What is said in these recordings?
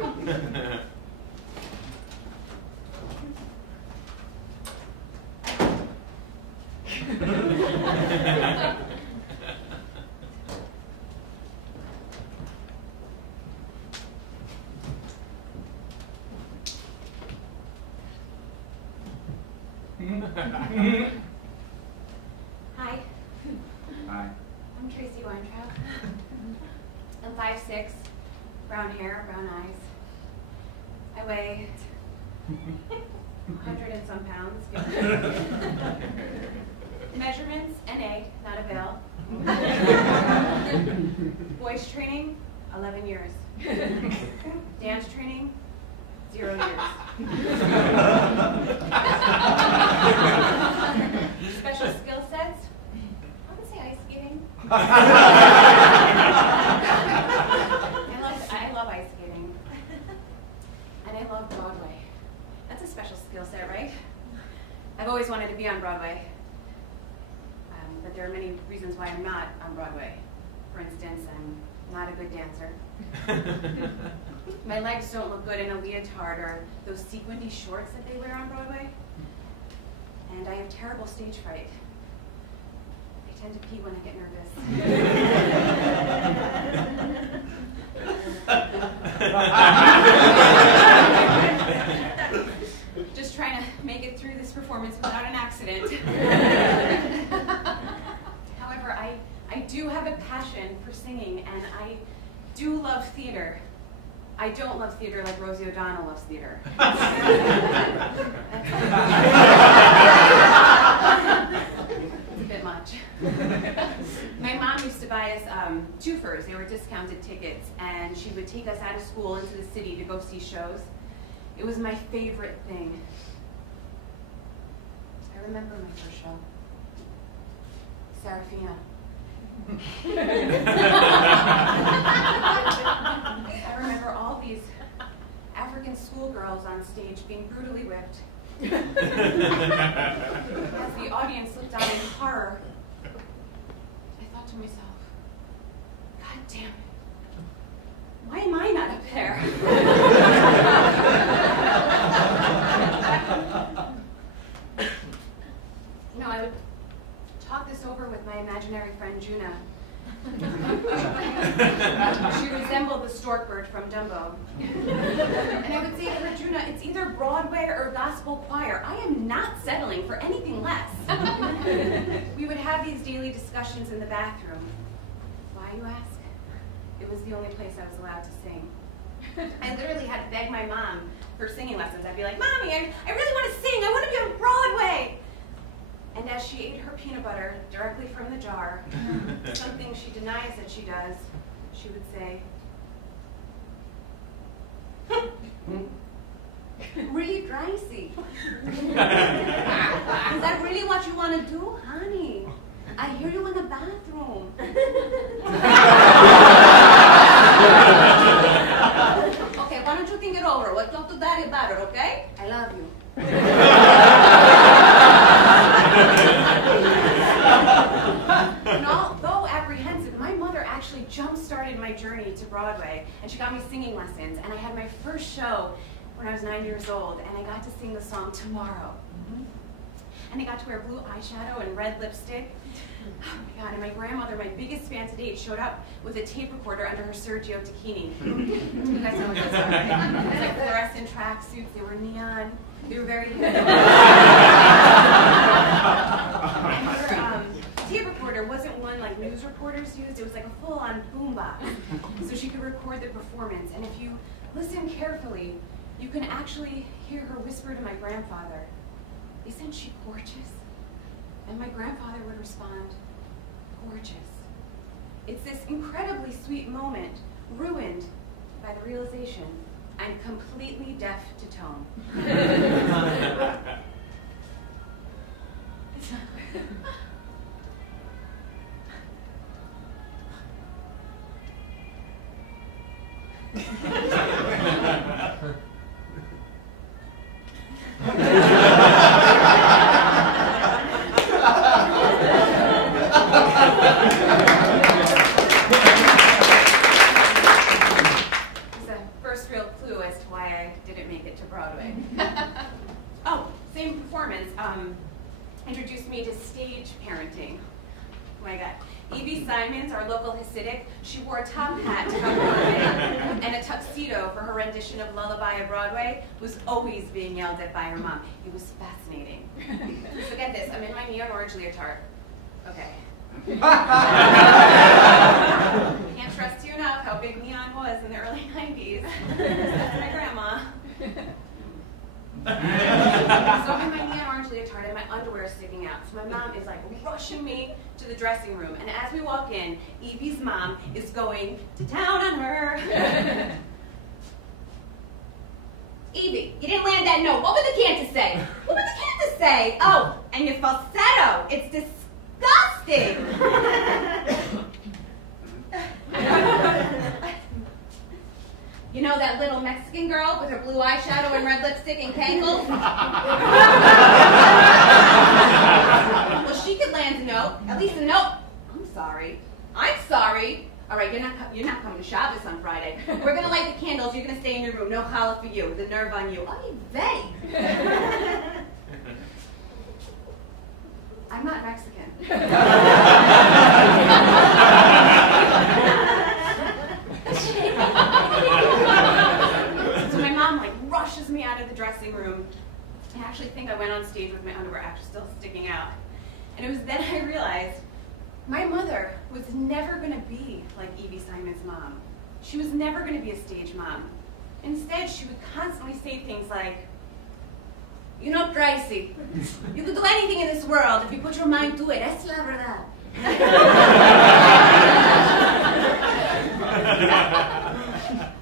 Hi. Hi. I'm Traci Weintraub. I'm 5'6", brown hair, brown eyes. I weigh 100 and some pounds. Measurements, NA, not a veil. Voice training, 11 years. Dance training, 0 years. Special skill sets, I would say ice skating. I love ice skating. And I love Broadway. That's a special skill set, right? I've always wanted to be on Broadway. But there are many reasons why I'm not on Broadway. For instance, I'm not a good dancer. My legs don't look good in a leotard or those sequined shorts that they wear on Broadway. And I have terrible stage fright. I tend to pee when I get nervous. Just trying to make it through this performance without an accident. However, I do have a passion for singing, and I do love theater. I don't love theater like Rosie O'Donnell loves theater. It's a bit much. My mom used to buy us twofers. They were discounted tickets, and she would take us out of school into the city to go see shows. It was my favorite thing. I remember my first show. Serafina. I remember all these African schoolgirls on stage being brutally whipped. As the audience looked on in horror, I thought to myself, God damn it, why am I not up there? You know, I would talk this over with my imaginary friend Juna. She resembled the stork bird from Dumbo. And I would say to her, Juna, it's either Broadway or gospel choir. I am not settling for anything less. We would have these daily discussions in the bathroom. Why, you ask? It was the only place I was allowed to sing. I literally had to beg my mom for singing lessons. I'd be like, Mommy, I really want to sing. I want to be on Broadway. And as she ate her peanut butter directly from the jar, something she denies that she does, she would say, really, Traci? Is that really what you want to do? Honey, I hear you in the bathroom. Okay, why don't you think it over? We'll talk to Daddy about it, okay? I love you. And although apprehensive, my mother actually jump-started my journey to Broadway, and she got me singing lessons, and I had my first show when I was 9 years old, and I got to sing the song Tomorrow. And I got to wear blue eyeshadow and red lipstick. Oh my God, and my grandmother, my biggest fan to date, showed up with a tape recorder under her Sergio Tacchini. You guys know what those are, right? It was like fluorescent tracksuits, they were neon, they were very good. And her tape recorder wasn't one like news reporters used, it was like a full-on boombox. So she could record the performance, and if you listen carefully, you can actually hear her whisper to my grandfather, "Isn't she gorgeous?" And my grandfather would respond, "Gorgeous." It's this incredibly sweet moment, ruined by the realization I'm completely deaf to tone. introduced me to stage parenting. Oh my God. Evie Simons, our local Hasidic, she wore a top hat to Broadway and a tuxedo for her rendition of Lullaby at Broadway, was always being yelled at by her mom. It was fascinating. So get this, I'm in my neon orange leotard. Okay. Can't stress you enough how big neon was in the early 90s. That's my grandma. So I'm in my neon orange leotard and my underwear is sticking out. So my mom is like rushing me to the dressing room. And as we walk in, Evie's mom is going to town on her. Evie, you didn't land that note. What were the Cantus say? What were the Cantus say? Oh, and your falsetto. It's disgusting. You know that little Mexican girl with her blue eyeshadow and red lipstick and Kangol? Well, she could land a note. At least a note. I'm sorry. I'm sorry. All right, you're not coming to Shabbos on Friday. We're going to light the candles. You're going to stay in your room. No challah for you. The nerve on you. Oy vey. I'm not Mexican. So my mom like rushes me out of the dressing room. I actually think I went on stage with my underwear actually still sticking out. And it was then I realized my mother was never going to be like Evie Simon's mom. She was never going to be a stage mom. Instead, she would constantly say things like, you know, Traci, you could do anything in this world if you put your mind to it. Es la verdad.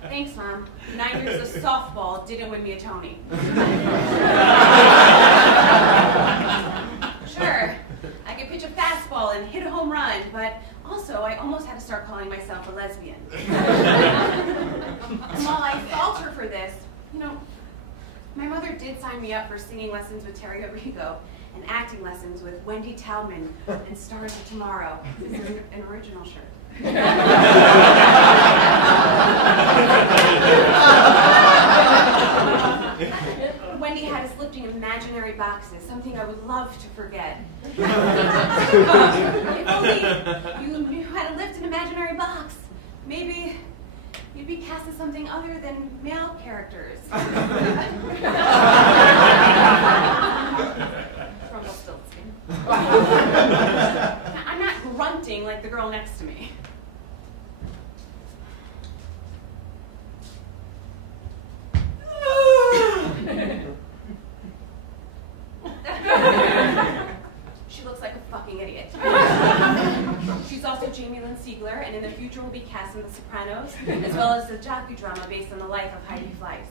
Thanks, Mom. 9 years of softball didn't win me a Tony. Sure, I could pitch a fastball and hit a home run, but also I almost had to start calling myself a lesbian. And while I falter for this, you know, my mother did sign me up for singing lessons with Terry O'Rigo and acting lessons with Wendy Talman and Stars of Tomorrow. This is an original shirt. Wendy had us lifting imaginary boxes, something I would love to forget. If only you knew how to lift an imaginary box, maybe you'd be cast as something other than male characters. Rumpelstiltskin. I'm not grunting like the girl next to me. She looks like a fucking idiot. She's also Jamie Lynn Siegler, and in the future will be cast in The Sopranos, as well as the docudrama based on the life of Heidi Fleiss.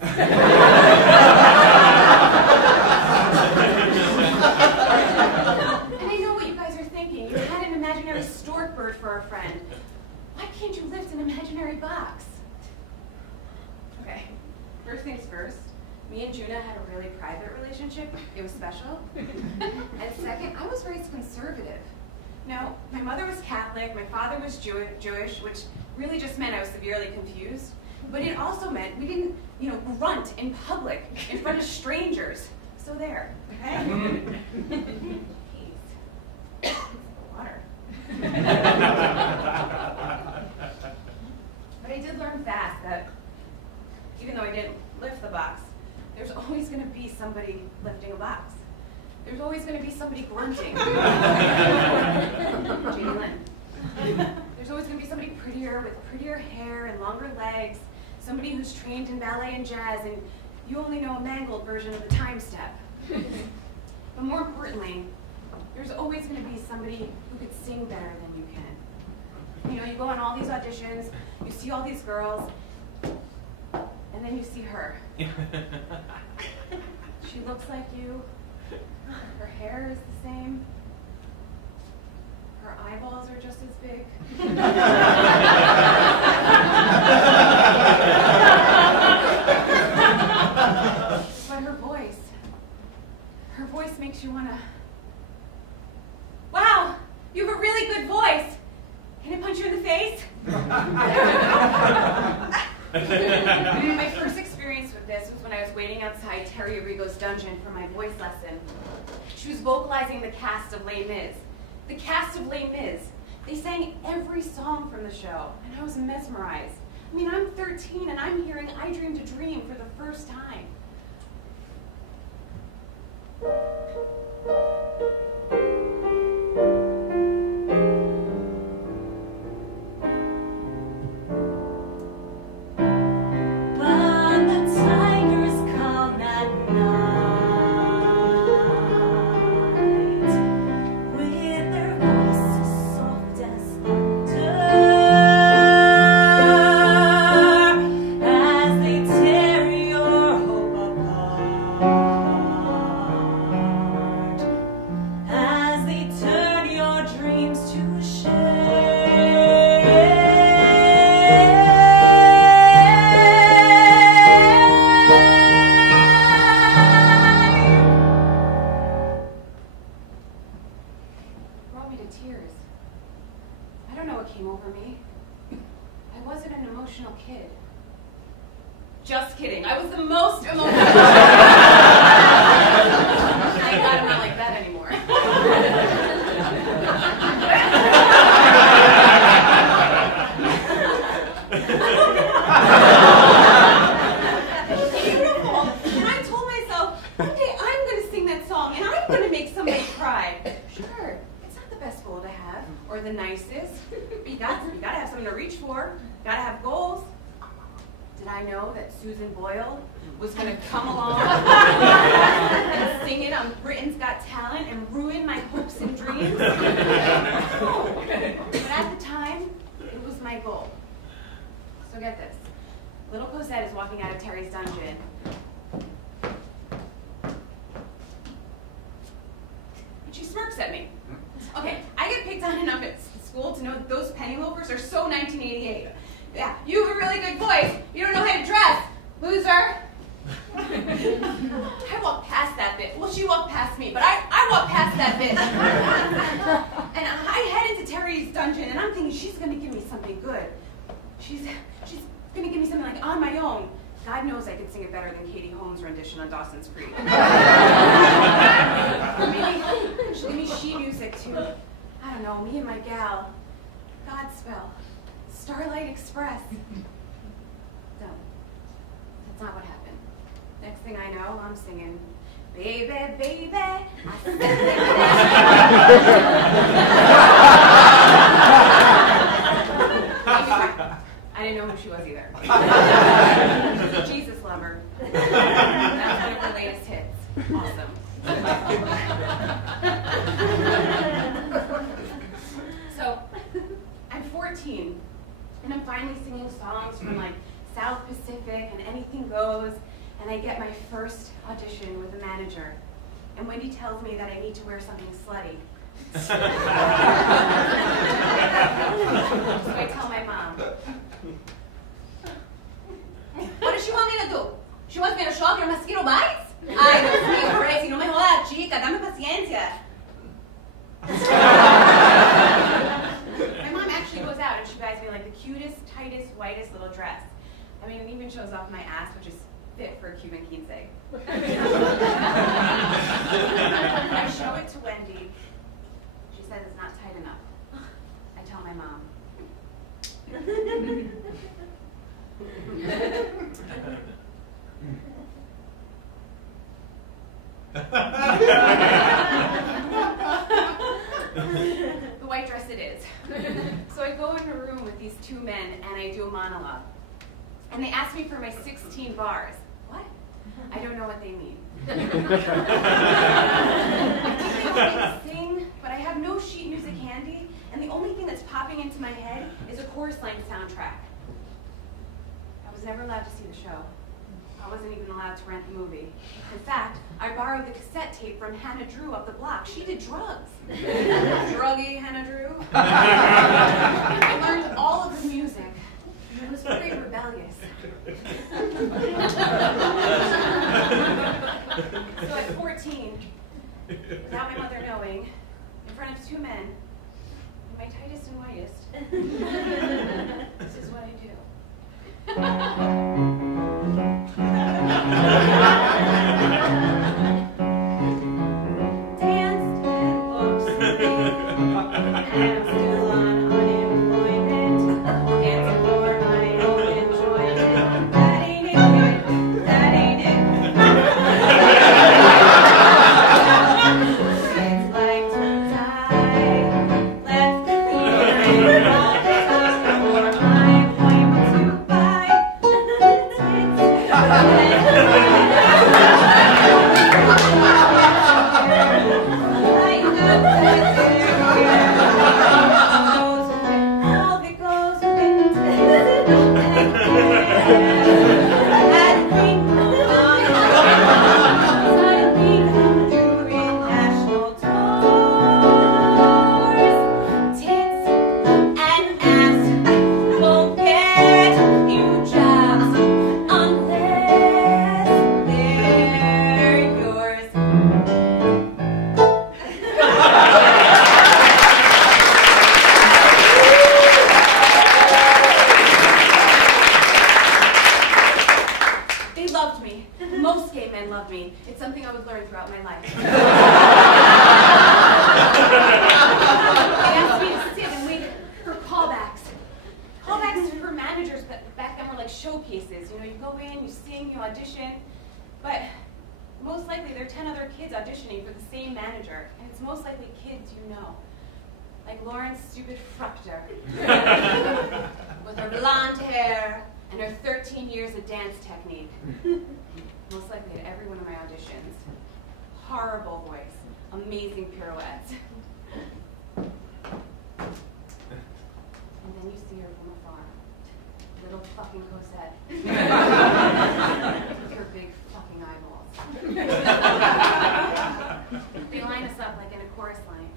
And I know what you guys are thinking. You had an imaginary stork bird for a friend. Why can't you lift an imaginary box? Okay, first things first. Me and Juna had a really private relationship. It was special. And second, I was raised conservative. No, my mother was Catholic, my father was Jewish, which really just meant I was severely confused. But it also meant we didn't, you know, grunt in public in front of strangers. So there, okay? Peace. Water. But I did learn fast that even though I didn't lift the box, there's always going to be somebody lifting a box. There's always going to be somebody grunting. Jamie Lynn. There's always going to be somebody prettier with prettier hair and longer legs, somebody who's trained in ballet and jazz, and you only know a mangled version of the time step. But more importantly, there's always going to be somebody who could sing better than you can. You know, you go on all these auditions, you see all these girls, and then you see her. She looks like you. Her hair is the same. Her eyeballs are just as big. But her voice makes you want to, wow, you have a really good voice. Can I punch you in the face? My first experience with this was when I was waiting outside Terry Arrigo's dungeon for my voice lesson. She She was vocalizing the cast of Les Mis. The cast of Les Mis. They sang every song from the show, and I was mesmerized. I mean, I'm 13, and I'm hearing I Dreamed a Dream for the first time. Just kidding. I was the most emotional. Thank God I'm not like that anymore. Beautiful. And I told myself, one day I'm going to sing that song and I'm going to make somebody cry. Sure, it's not the best goal to have or the nicest, but you got to have something to reach for. Got to have goals. Did I know that Susan Boyle was going to come along and sing it on Britain's Got Talent and ruin my hopes and dreams? No. But at the time, it was my goal. So get this. Little Cosette is walking out of Terry's dungeon. And she smirks at me. Okay, I get picked on enough at school to know that those penny loafers are so 1988. Yeah, you have a really good voice. You don't know how to dress, loser. I walked past that bitch. Well, she walked past me, but I walked past that bitch. And I head into Terry's dungeon, and I'm thinking she's going to give me something good. She's going to give me something like On My Own. God knows I could sing it better than Katie Holmes' rendition on Dawson's Creek. Or maybe she'll give me sheet music too. I don't know, me and my gal. Godspell. Starlight Express. No, that's not what happened. Next thing I know, I'm singing, baby, baby. I didn't know who she was either. Jesus Lover. That's one of her latest hits. Awesome. So, I'm 14. And I'm finally singing songs from like South Pacific and Anything Goes, and I get my first audition with a manager. And Wendy tells me that I need to wear something slutty. So I tell my mom. What does she want me to do? She wants me to show off your mosquito bites? Ay, Dios mío, Tracy, no me jodas, chica, dame paciencia. My mom actually goes out and she buys me like the cutest, tightest, whitest little dress. I mean, it even shows off my ass, which is fit for a Cuban quince. I show it to Wendy. She says it's not tight enough. I tell my mom. The white dress it is. So I go in a room with these two men and I do a monologue. And they ask me for my 16 bars. What? I don't know what they mean. I think they want me to sing, but I have no sheet music handy, and the only thing that's popping into my head is a chorus-length soundtrack. I was never allowed to see the show. I wasn't even allowed to rent the movie. In fact, I borrowed the cassette tape from Hannah Drew up the block. She did drugs. Druggy Hannah Drew. I learned all of the music. I was very rebellious. So at 14, without my mother knowing, in front of two men, my tightest and whitest, this is what I do. Damn. audition, but most likely there are 10 other kids auditioning for the same manager, and it's most likely kids you know. Like Lauren's stupid Fruchter, with her blonde hair and her 13 years of dance technique. Most likely at every one of my auditions. Horrible voice, amazing pirouettes. And then you see her from afar. Little fucking Cosette. With her big fucking eyeballs. They line us up like in a chorus line.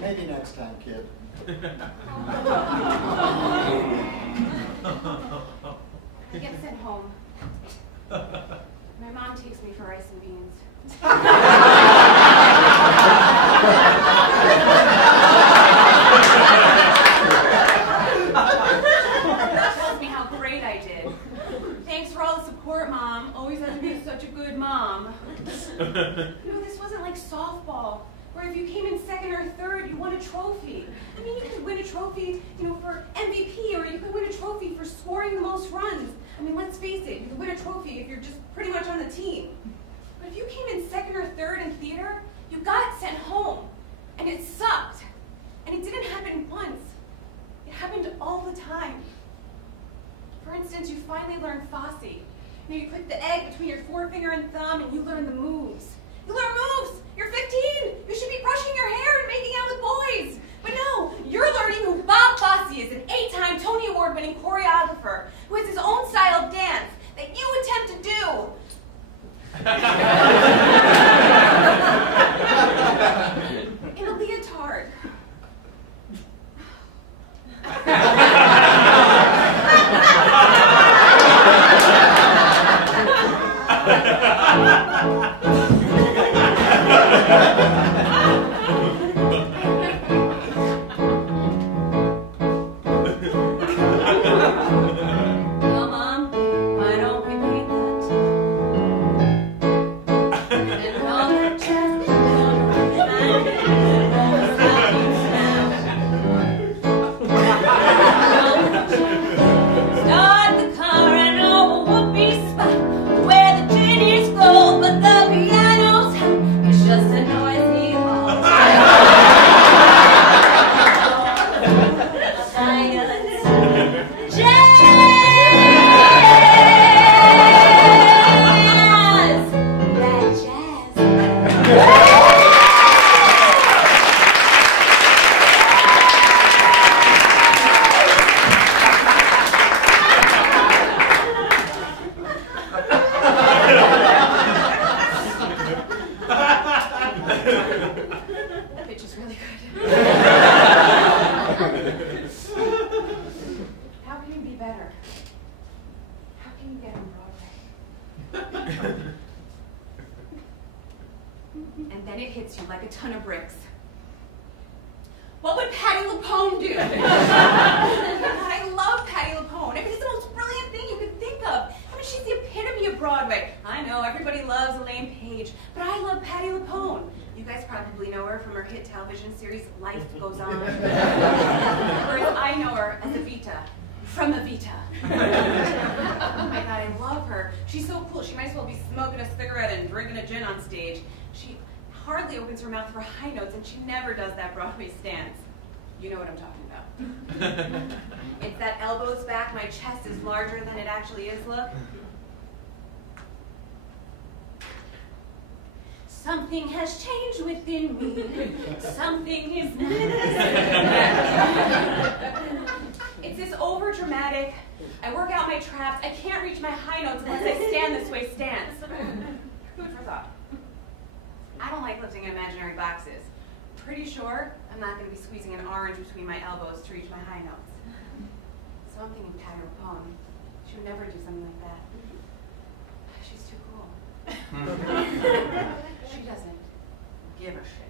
Maybe next time, kid. I get sent home. My mom takes me for rice and beans. Tells me how great I did. Thanks for all the support, Mom. Always has been such a good mom. You know, this wasn't like softball, where if you came in second or third, you won a trophy. I mean, you could win a trophy, you know, for MVP, or you could win a trophy for scoring the most runs. I mean, let's face it, you could win a trophy if you're just pretty much on the team. But if you came in second or third in theater, you got sent home, and it sucked. And it didn't happen once. It happened all the time. For instance, you finally learn Fosse. You know, you put the egg between your forefinger and thumb, and you learn the moves. You learn moves! You're 15! You should be brushing your hair and making out with boys! But no, you're learning who Bob Fosse is, an 8-time Tony Award-winning choreographer who has his own style of dance that you attempt to do. In a leotard. And then it hits you like a ton of bricks. What would Patti LuPone do? I love Patti LuPone. I mean, it's the most brilliant thing you could think of. I mean, she's the epitome of Broadway. I know everybody loves Elaine Paige, but I love Patti LuPone. You guys probably know her from her hit television series Life Goes On. Whereas I know her as Evita from Evita. Oh my God, I love her. She's so cool. She might as well be smoking a cigarette and drinking a gin on stage. She hardly opens her mouth for high notes, and she never does that Broadway stance. You know what I'm talking about. It's that elbows back, my chest is larger than it actually is look. Something has changed within me. Something is not. It's this over-dramatic, I work out my traps, I can't reach my high notes unless I stand this way stance. Food for thought. I don't like lifting imaginary boxes. Pretty sure I'm not going to be squeezing an orange between my elbows to reach my high notes. So I'm thinking Patti LuPone. She would never do something like that. She's too cool. She doesn't give a shit.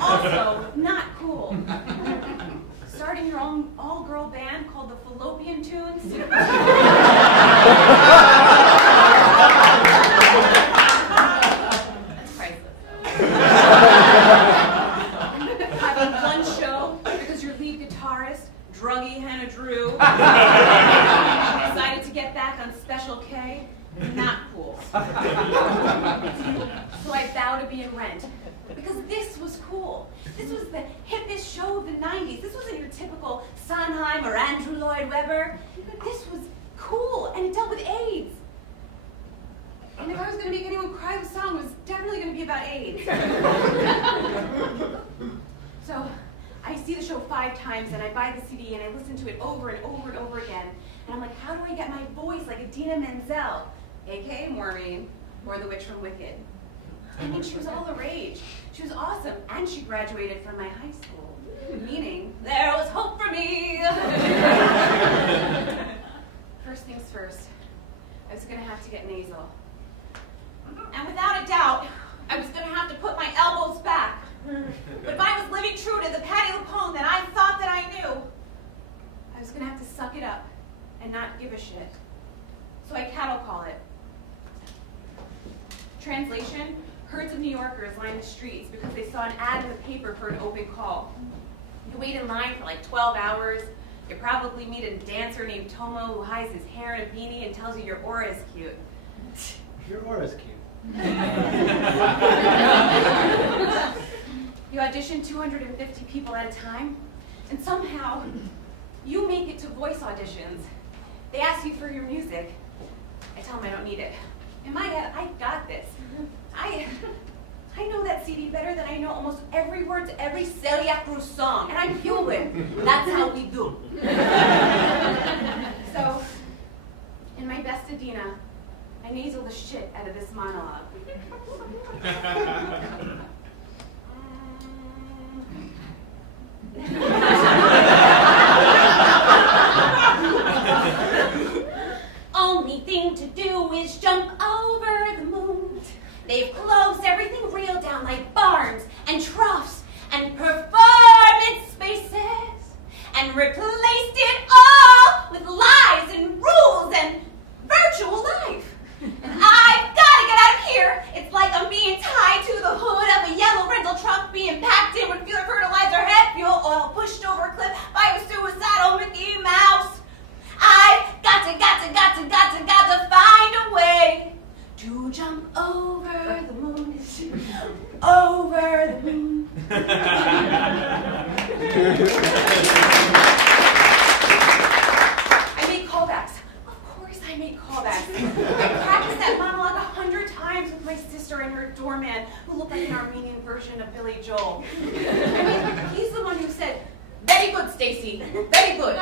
Also, not cool. Starting your own all-girl band called the Fallopian Tunes. That's priceless. Having one show because your lead guitarist, druggy Hannah Drew, decided to get back on Special K. Not cool. So I vow to be in Rent. Because this was cool. This was the hippest show of the 90s. This wasn't your typical Sondheim or Andrew Lloyd Webber. This was cool, and it dealt with AIDS. And if I was going to make anyone cry, the song was definitely going to be about AIDS. to it over and over and over again. And I'm like, how do I get my voice like Idina Menzel, a.k.a. Maureen, or the witch from Wicked? I mean, she was all the rage. She was awesome, and she graduated from my high school, meaning there was hope for me. First things first, I was going to have to get nasal. And without a doubt, I was going to have to put my elbows back. But if I was living true to the Patti LuPone that I thought that I knew, I was going to have to suck it up and not give a shit. So I cattle call it. Translation, herds of New Yorkers line the streets because they saw an ad in the paper for an open call. You wait in line for like 12 hours. You probably meet a dancer named Tomo who hides his hair in a beanie and tells you your aura is cute. Your aura's cute. You audition 250 people at a time, and somehow you make it to voice auditions. They ask you for your music. I tell them I don't need it. In my head, I got this. I know that CD better than I know almost every word to every Celia Cruz song, and I'm human. That's how we do. So, in my best Idina, I nasal the shit out of this monologue. Only thing to do is jump over the moon. They've closed everything real down like barns and troughs and performance spaces and replaced it all with lies and rules and virtual life. And I've got to get out of here. It's like I'm being tied to the hood of a yellow rental truck being packed in with fertilizer, head fuel, oil, pushed over a cliff by a suicidal Mickey Mouse. I've got to find a way to jump over the moon. Over the moon. I made callbacks. Of course I made callbacks. I practiced that monologue 100 times with my sister and her doorman, who looked like an Armenian version of Billy Joel. I mean, he's the one who said, "Very good, Stacy. Very good."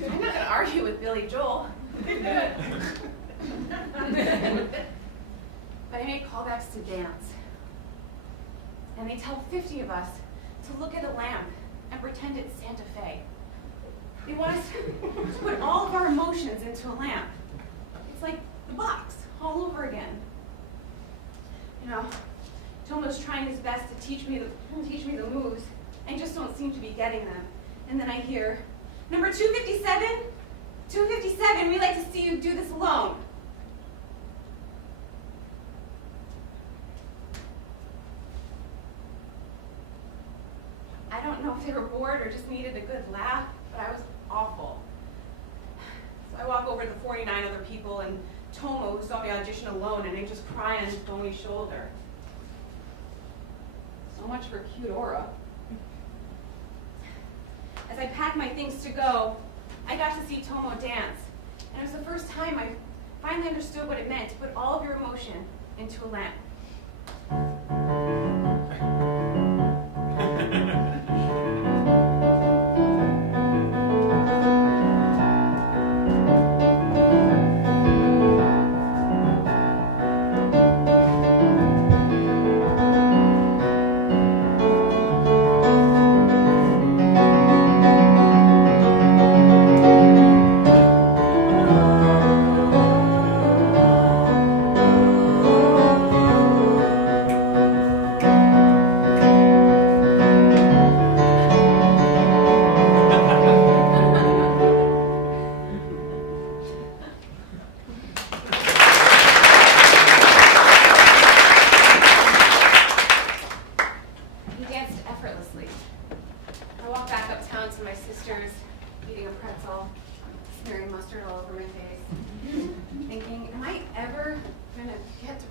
I'm not going to argue with Billy Joel. But I make callbacks to dance. And they tell 50 of us to look at a lamp and pretend it's Santa Fe. They want us to put all of our emotions into a lamp. It's like the box all over again. You know, Tomo's trying his best to teach me the moves. I just don't seem to be getting them. And then I hear, "Number 257, 257, we'd like to see you do this alone." I don't know if they were bored or just needed a good laugh, but I was awful. So I walk over to the 49 other people and Tomo, who saw me audition alone, and I just cry on his bony shoulder. So much for cute aura. As I packed my things to go, I got to see Tomo dance. And it was the first time I finally understood what it meant to put all of your emotion into a lamp.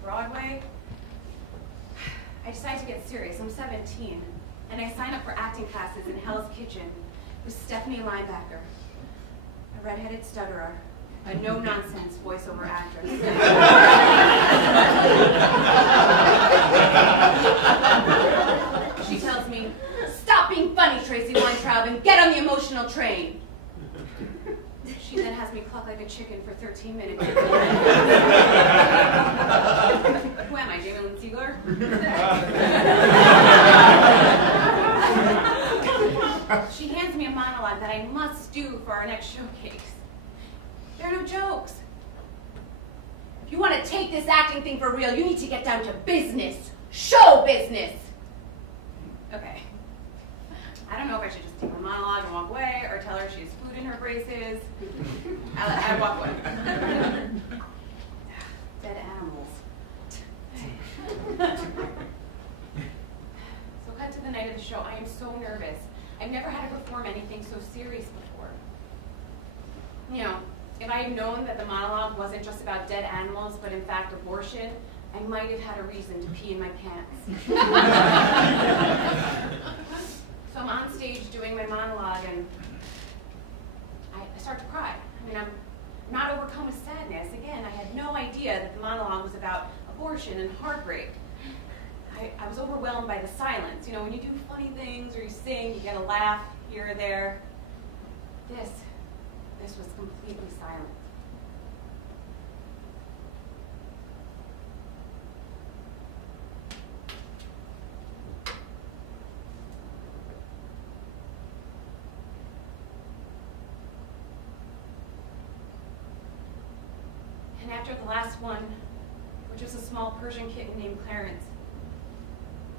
Broadway, I decided to get serious. I'm 17, and I signed up for acting classes in Hell's Kitchen with Stephanie Linebacker, a redheaded stutterer, a no-nonsense voiceover actress. She tells me, "Stop being funny, Traci Weintraub, and get on the emotional train. She then has me cluck like a chicken for 13 minutes. Who am I, Jamie Lynn Siegler? She hands me a monologue that I must do for our next showcase. There are no jokes. If you want to take this acting thing for real, you need to get down to business. Show business. Okay. I don't know if I should just take my monologue and walk away, or tell her she has food in her braces. I walk away. Dead animals. So cut to the night of the show. I am so nervous. I've never had to perform anything so serious before. You know, if I had known that the monologue wasn't just about dead animals, but in fact abortion, I might have had a reason to pee in my pants. So I'm on stage doing my monologue, and I start to cry. I mean, I'm not overcome with sadness. Again, I had no idea that the monologue was about abortion and heartbreak. I was overwhelmed by the silence. You know, when you do funny things or you sing, you get a laugh here or there. This was completely silent. And after the last one, which was a small Persian kitten named Clarence,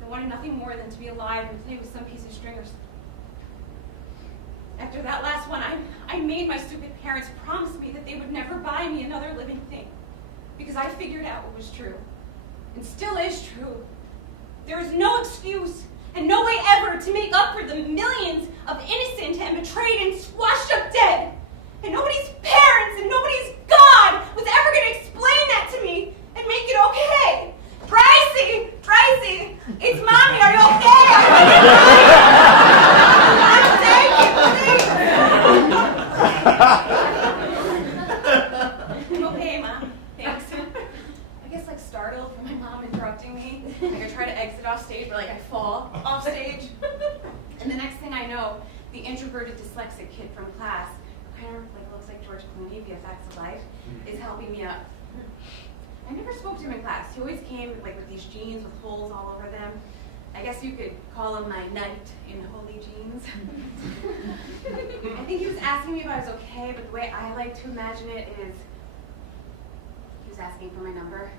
I wanted nothing more than to be alive and play with some piece of string or something. After that last one, I made my stupid parents promise me that they would never buy me another living thing, because I figured out what was true, and still is true. There is no excuse and no way ever to make up for the millions of innocent and betrayed and squashed up dead. And nobody's parents and nobody's God was ever going to explain that to me and make it okay. Traci! Traci! It's Mommy, are you okay? I'm taking please. I'm okay, Mom. Thanks. I guess like startled from my mom interrupting me. Like I try to exit off stage, but like I fall off stage. And the next thing I know, the introverted dyslexic kid from class, kind of like looks like George Clooney, The Effects of Life, is helping me up. I never spoke to him in class. He always came like with these jeans with holes all over them. I guess you could call him my knight in holy jeans. I think he was asking me if I was okay, but the way I like to imagine it is he was asking for my number.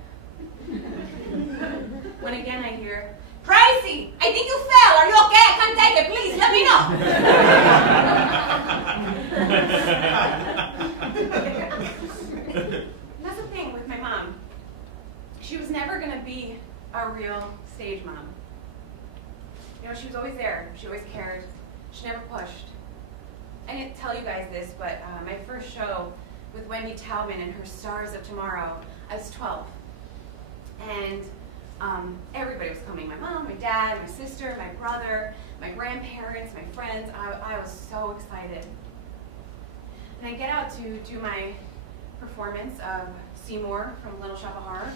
When again I hear, Traci, I think you fell. Are you okay? I can't take it. Please, let me know. That's the thing with my mom. She was never going to be a real stage mom. You know, she was always there. She always cared. She never pushed. I didn't tell you guys this, but my first show with Wendy Taubman and her Stars of Tomorrow, I was 12. And everybody was coming. My mom, my dad, my sister, my brother, my grandparents, my friends. I was so excited. And I get out to do my performance of Seymour from Little Shop of Horrors.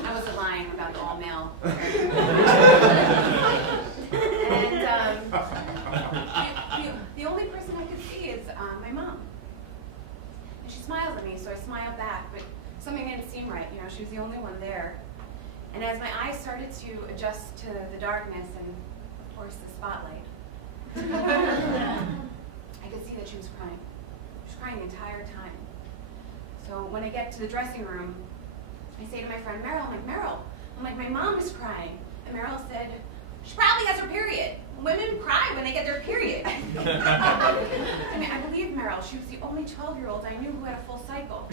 I wasn't lying about the all-male. And the only person I could see is my mom. And she smiles at me, so I smiled back, but something didn't seem right. You know, she was the only one there. And as my eyes started to adjust to the darkness and, of course, the spotlight, I could see that she was crying. She was crying the entire time. So when I get to the dressing room, I say to my friend Meryl, I'm like, my mom is crying. And Meryl said, she probably has her period. Women cry when they get their period. I mean, I believe Meryl. She was the only 12-year-old I knew who had a full cycle.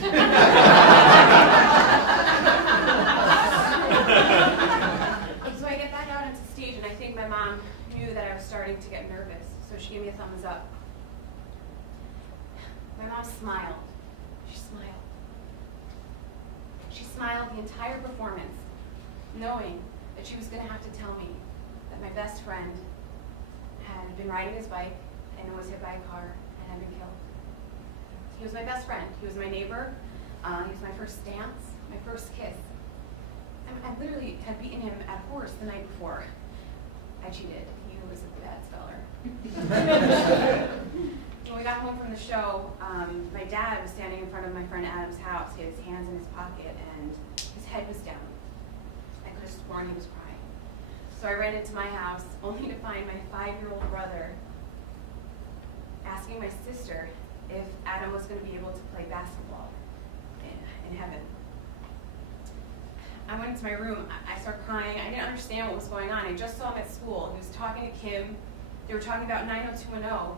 So I get back out onto stage, and I think my mom knew that I was starting to get nervous, so she gave me a thumbs up. My mom smiled. She smiled. She smiled the entire performance, knowing that she was going to have to tell me that my best friend had been riding his bike and was hit by a car and had been killed. He was my best friend. He was my neighbor. He was my first dance, my first kiss. I literally had beaten him at horse the night before. I cheated. He was a bad speller. When we got home from the show, my dad was standing in front of my friend Adam's house. He had his hands in his pocket and his head was down. I could have sworn he was crying. So I ran into my house only to find my 5-year-old brother asking my sister if Adam was going to be able to play basketball in heaven. I went into my room, I started crying, I didn't understand what was going on. I just saw him at school, he was talking to Kim, they were talking about 90210.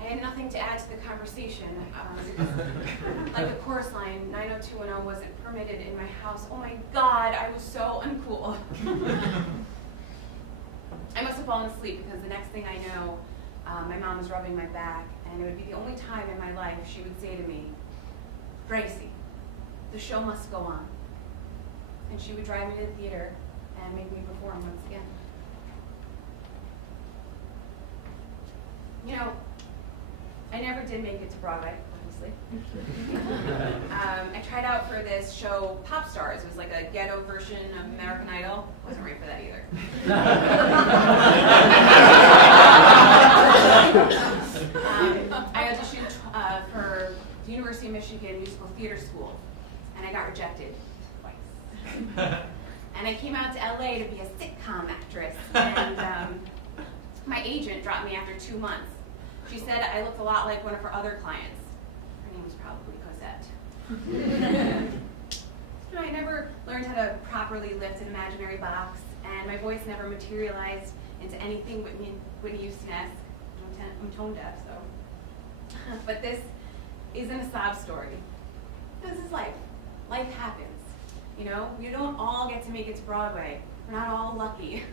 I had nothing to add to the conversation. Like the chorus line, 90210 wasn't permitted in my house. Oh my God, I was so uncool. I must have fallen asleep because the next thing I know, my mom was rubbing my back, and it would be the only time in my life she would say to me, Traci, the show must go on. And she would drive me to the theater and make me perform once again. You know, I never did make it to Broadway, obviously. I tried out for this show, Pop Stars. It was like a ghetto version of American Idol. Wasn't ready for that either. I auditioned for the University of Michigan Musical Theater School, and I got rejected twice. And I came out to LA to be a sitcom actress, and my agent dropped me after 2 months. She said I looked a lot like one of her other clients. Her name was probably Cosette. I never learned how to properly lift an imaginary box, and my voice never materialized into anything Whitney Houston-esque. I'm tone deaf, so. But this isn't a sob story. This is life. Life happens. You know, we don't all get to make it to Broadway. We're not all lucky.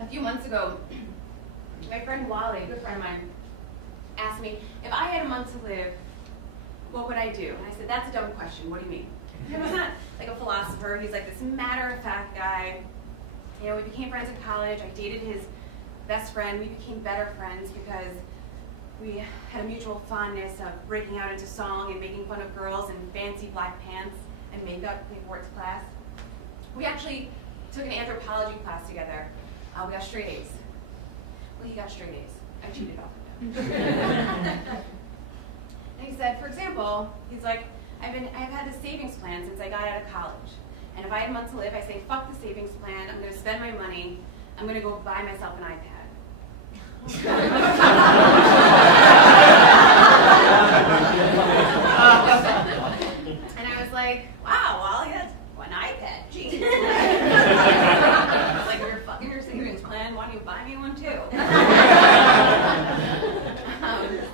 A few months ago, my friend Wally, a good friend of mine, asked me, if I had a month to live, what would I do? And I said, that's a dumb question. What do you mean? He was not like a philosopher. He's like this matter-of-fact guy. You know, we became friends in college. I dated his best friend. We became better friends because we had a mutual fondness of breaking out into song and making fun of girls in fancy black pants and makeup we wore to class. We actually took an anthropology class together. We got straight A's. Well, he got straight A's. I cheated off of him. And he said, for example, he's like, I've had this savings plan since I got out of college. And if I had a month to live, I say, fuck the savings plan, I'm going to spend my money, I'm going to go buy myself an iPad. And I was like, wow, Wally, that's one iPad, geez. Like, you're fucking your savings plan, why don't you buy me one too?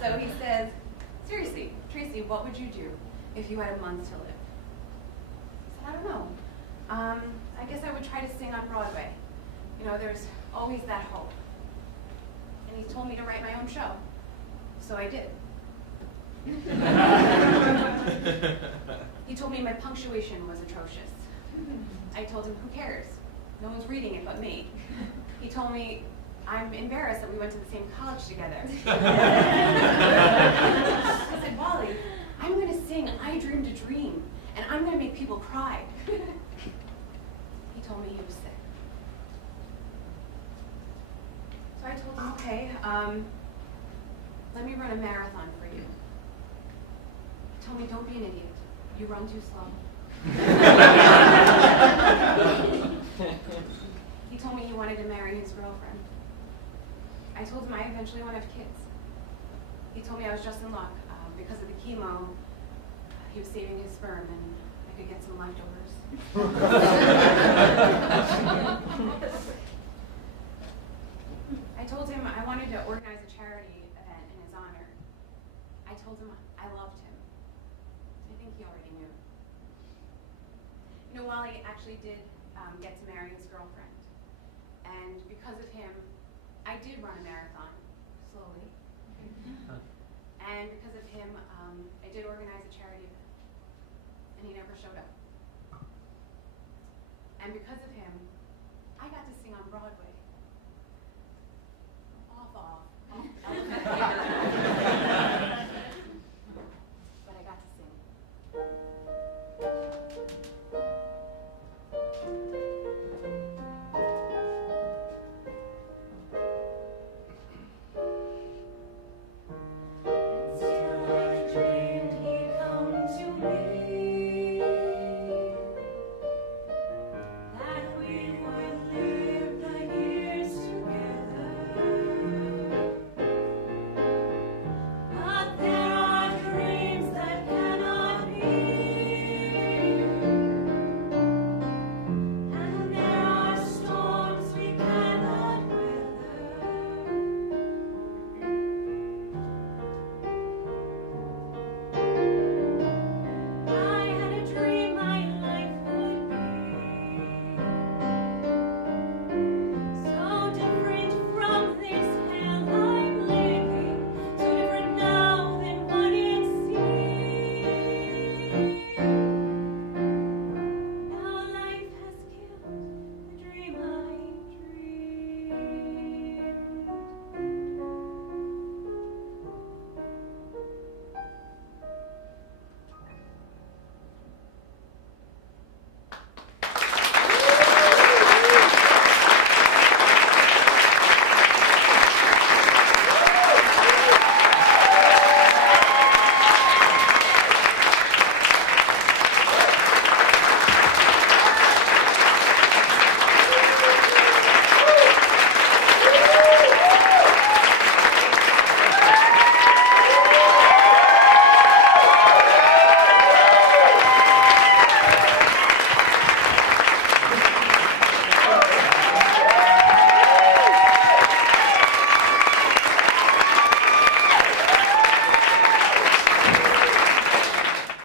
So he says, seriously, Traci, what would you do if you had a month to live? I said, I don't know. I guess I would try to sing on Broadway. You know, there's always that hope. And he told me to write my own show. So I did. He told me my punctuation was atrocious. I told him, who cares? No one's reading it but me. He told me, I'm embarrassed that we went to the same college together. I said, Wally, I'm going to sing I Dreamed a Dream, and I'm going to make people cry. He told me he was sick. So I told him, okay, let me run a marathon for you. He told me, don't be an idiot. You run too slow. He told me he wanted to marry his girlfriend. I told him I eventually want to have kids. He told me I was just in luck. Because of the chemo, he was saving his sperm and I could get some leftovers. I told him I wanted to organize a charity event in his honor. I told him I loved him. I think he already knew. You know, Wally actually did get to marry his girlfriend. And because of him, I did run a marathon, slowly. And because of him, I did organize a charity event. And he never showed up. And because of him,